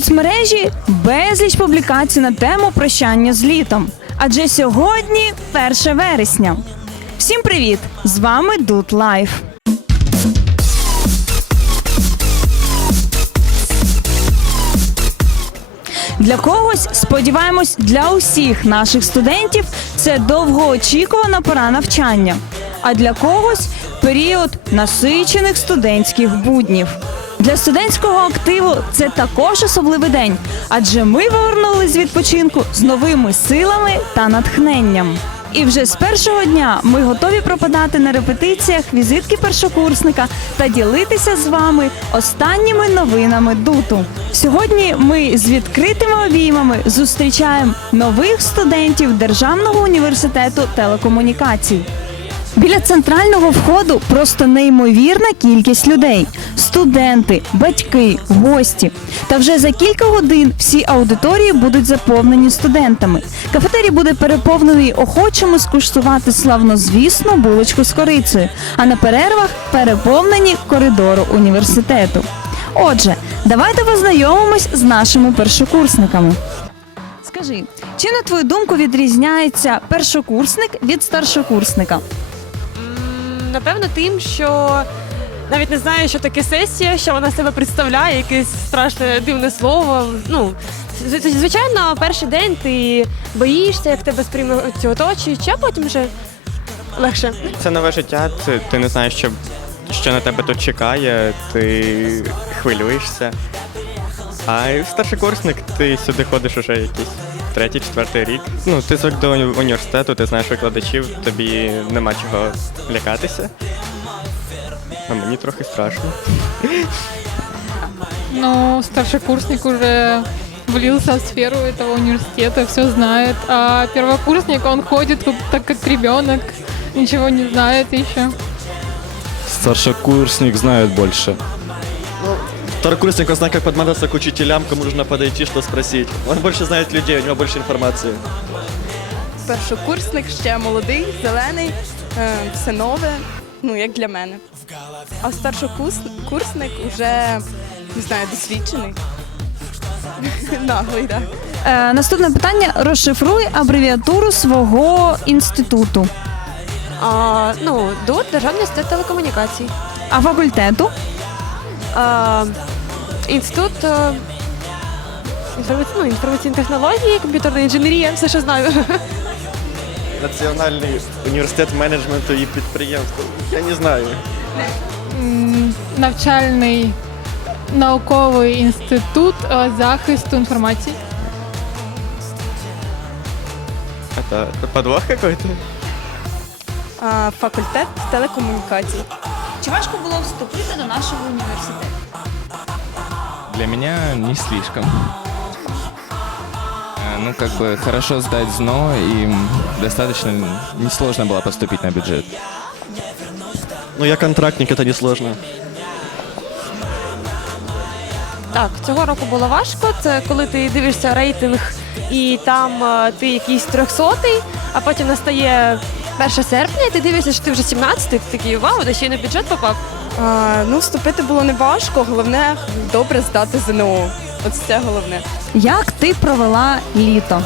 соцмережі безліч публікацій на тему прощання з літом. Адже сьогодні 1 вересня. Всім привіт! З вами Дут Лайф. Для когось, сподіваємось, для усіх наших студентів це довгоочікувана пора навчання. А для когось період насичених студентських буднів. Для студентського активу це також особливий день, адже ми повернулись з відпочинку з новими силами та натхненням. І вже з першого дня ми готові пропадати на репетиціях візитки першокурсника та ділитися з вами останніми новинами дуту. Сьогодні ми з відкритими обіймами зустрічаємо нових студентів Державного університету телекомунікацій. Біля центрального входу просто неймовірна кількість людей: студенти, батьки, гості. Та вже за кілька годин всі аудиторії будуть заповнені студентами. Кафетерій буде переповнений охочими скуштувати славнозвісну булочку з корицею, а на перервах переповнені коридору університету. Отже, давайте познайомимось з нашими першокурсниками. Скажи, чи на твою думку відрізняється першокурсник від старшокурсника? Напевно, тим, що навіть не знаю, що таке сесія, що вона себе представляє, якесь страшне дивне слово. Ну, звичайно, перший день ти боїшся, як тебе сприймуть оточуючи, а потім вже легше. Це нове життя, ти, ти не знаєш, що, що на тебе тут чекає, ти хвилюєшся. А старшокурсник, ти сюди ходиш уже якийсь третій, четвертий рік. Ну, ти звик до уні- університету, ти знаєш викладачів, тобі нема чого лякатися. А мені трохи страшно. Но старшекурсник уже влился в сферу этого университета, все знает. А первокурсник, он ходит как- так как ребенок, ничего не знает еще. Старшекурсник знает больше. Второкурсник, он знает, как подмазаться к учителям, кому нужно подойти, что спросить. Он больше знает людей, у него больше информации. першокурсник ще молодий, зелений, е, все нове, ну як для мене. А старшокурсник вже не знаю, досвідчений. Наглий, так. Е, наступне питання: розшифруй абревіатуру свого інституту, А, ну, ДУТ Державний інститут телекомунікацій. а факультету. А, інститут е, ну, інформаційні технології, комп'ютерна інженерія, все, що знаю. Національний університет менеджменту і підприємства. Я не знаю. Навчальний науковий інститут е, захисту інформації. Это подвох какой-то? Факультет телекомунікацій. Чи важко було вступити до нашого університету? Для меня не слишком. Э, Ну, как бы хорошо сдать ЗНО, и м, достаточно несложно было поступить на бюджет. Ну, я контрактник, это несложно. Так, цього року було важко. Це коли ти дивишся рейтинг і там е, ти якийсь трьохсотий, а потім настає 1 серпня, і ти дивишся, що ти вже 17-й, ти такий вау, де ще й на бюджет попав. А, ну, вступити було не важко, головне добре здати ЗНО. От це головне. Як ти провела літо?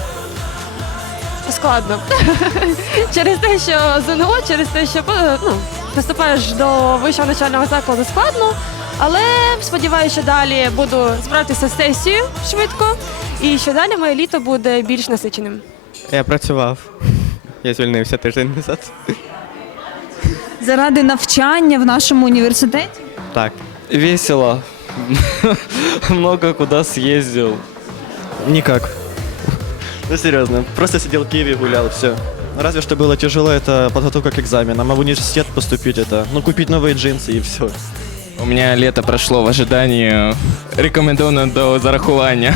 Складно. через те, що ЗНО, через те, що е, ну, поступаєш до вищого навчального закладу складно. Але сподіваюся, що далі буду справитися з сесією швидко, і що далі моє літо буде більш насиченим. Я працював. Я звільнився тиждень назад. Заради навчання в нашому університеті? Так. Весело. Много куда съездил. Никак. Ну, серьезно. Просто сидел в Киеве, гулял, все. Разве что было тяжело, это подготовка к экзаменам. А в университет поступить это, ну, купить новые джинсы и все. У меня лето прошло в ожидании рекомендовано до зарахування.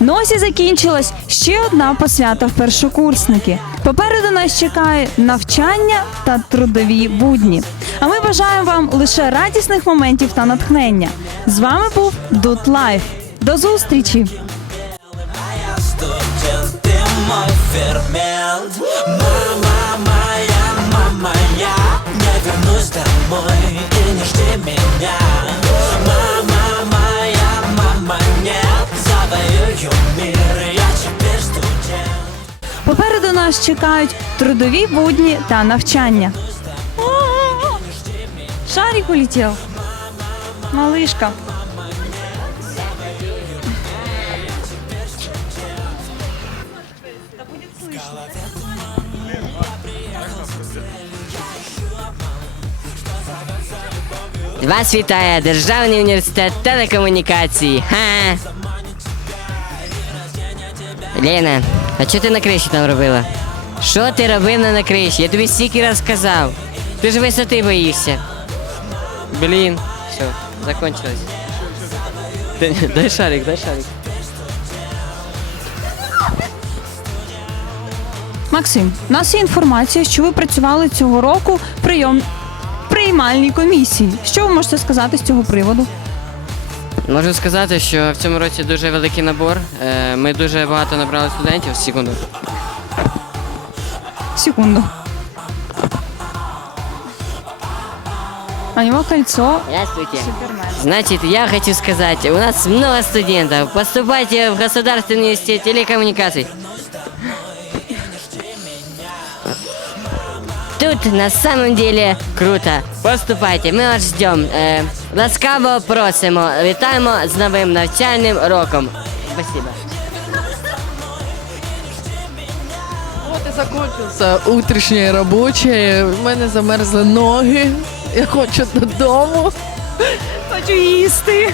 Ну ось і закінчилась Ще одна посвята в першокурсники. Попереду нас чекає навчання та трудові будні. А ми бажаємо вам лише радісних моментів та натхнення. З вами був Дут Лайф. До зустрічі! Попереду нас чекають трудові будні та навчання. Шарик улетів. Малишка. Вас вітає Державний університет телекомунікації. Ха. Лена, а що ти на криші там робила? Що ти робила на криші? Я тобі стільки раз сказав. Ти ж висоти боїшся. Блін, все, закончилось. Дай, шарик, дай шарик. Максим, у нас є інформація, що ви працювали цього року прийом приймальній комісії. Що ви можете сказати з цього приводу? Можу сказати, що в цьому році дуже великий набор. Е, Ми дуже багато набрали студентів. Секунду. Секунду. У него кольцо. Здравствуйте. Значит, я хочу сказать, у нас много студентов. Поступайте в Государственный университет телекоммуникаций. Тут на самом деле круто. Поступайте, ми вас ждем. Ласкаво просимо. Вітаємо з новим навчальним роком. Спасибо. Вот і закінчився утрішнє робоче. У мене замерзли ноги. Я хочу додому. Хочу їсти.